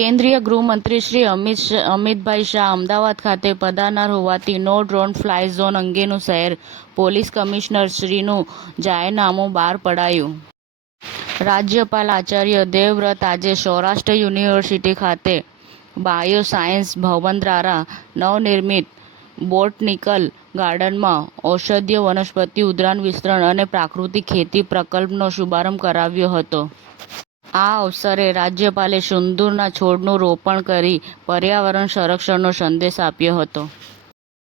કેન્દ્રીય ગૃહમંત્રી શ્રી અમિતભાઈ શાહ અમદાવાદ ખાતે પધારનાર હોવાથી નો ડ્રોન ફ્લાય ઝોન અંગેનું શહેર પોલીસ કમિશનર શ્રીનું જાહેરનામું બહાર પડાયું. રાજ્યપાલ આચાર્ય દેવવ્રત આજે સૌરાષ્ટ્ર યુનિવર્સિટી ખાતે બાયો સાયન્સ ભવન દ્વારા નવનિર્મિત બોટનિકલ ગાર્ડનમાં ઔષધીય વનસ્પતિ ઉદ્યાન વિસ્તરણ અને પ્રાકૃતિક ખેતી પ્રકલ્પનો શુભારંભ કરાવ્યો હતો. આ અવસરે રાજ્યપાલે સિંદૂરના છોડનું રોપણ કરી પર્યાવરણ સંરક્ષણનો સંદેશ આપ્યો હતો.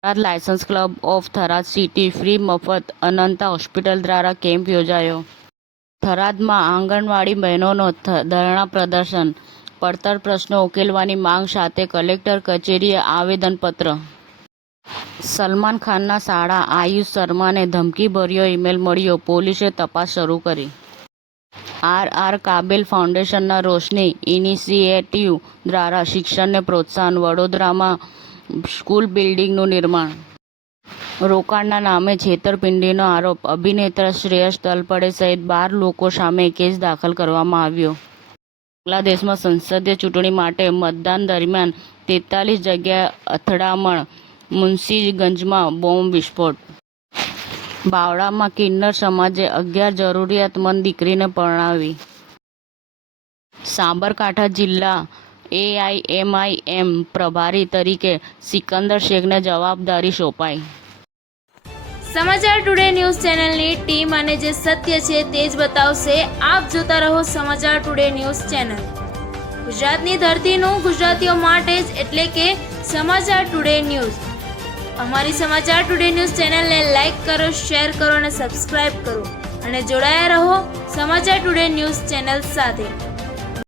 Tharad Lions club of Tharad city free મફત અનંતા હોસ્પિટલ દ્વારા કેમ્પ યોજાયો. થરાદમાં આંગણવાડી બહેનોનો ધરણા પ્રદર્શન, પડતર પ્રશ્નો ઉકેલવાની માંગ સાથે કલેક્ટર કચેરીએ આવેદનપત્ર. સલમાન ખાનના સાળા આયુષ શર્માને ધમકીભર્યો ઈમેલ મળ્યો, પોલીસે તપાસ શરૂ કરી. આર કાબેલ ફાઉન્ડેશનના રોશની ઇનિશિયેટિવ દ્વારા શિક્ષણને પ્રોત્સાહન, વડોદરામાં સ્કૂલ બિલ્ડિંગનું નિર્માણ. રોકાણના નામે છેતરપિંડીનો આરોપ, અભિનેતા શ્રેયસ તલપડે સહિત 12 લોકો સામે કેસ દાખલ કરવામાં આવ્યો. બાંગ્લાદેશમાં સંસદીય ચૂંટણી માટે મતદાન દરમિયાન 43 જગ્યાએ અથડામણ, મુન્સીગંજમાં બોમ્બ વિસ્ફોટ. બાવળામાં કિન્નર સમાજે 11 જરૂરિયાતમંદ દીકરીને પરણાવી. સાબરકાંઠા જિલ્લા AIMIM પ્રભારી તરીકે સિકંદર શેખને જવાબદારી સોંપાઈ. સમાચાર ટુડે ન્યૂઝ ચેનલની ટીમ અને જે સત્ય છે તે જ બતાવશે. આપ જોતા રહો સમાચાર ટુડે ન્યૂઝ ચેનલ. ગુજરાતની ધરતીનું ગુજરાતીઓ માટે જ, એટલે કે સમાચાર ટુડે ન્યૂઝ. અમારી સમાચાર ટુડે ન્યૂઝ ચેનલને લાઈક કરો, શેર કરો અને સબસ્ક્રાઇબ કરો અને જોડાયા રહો સમાચાર ટુડે ન્યૂઝ ચેનલ સાથે.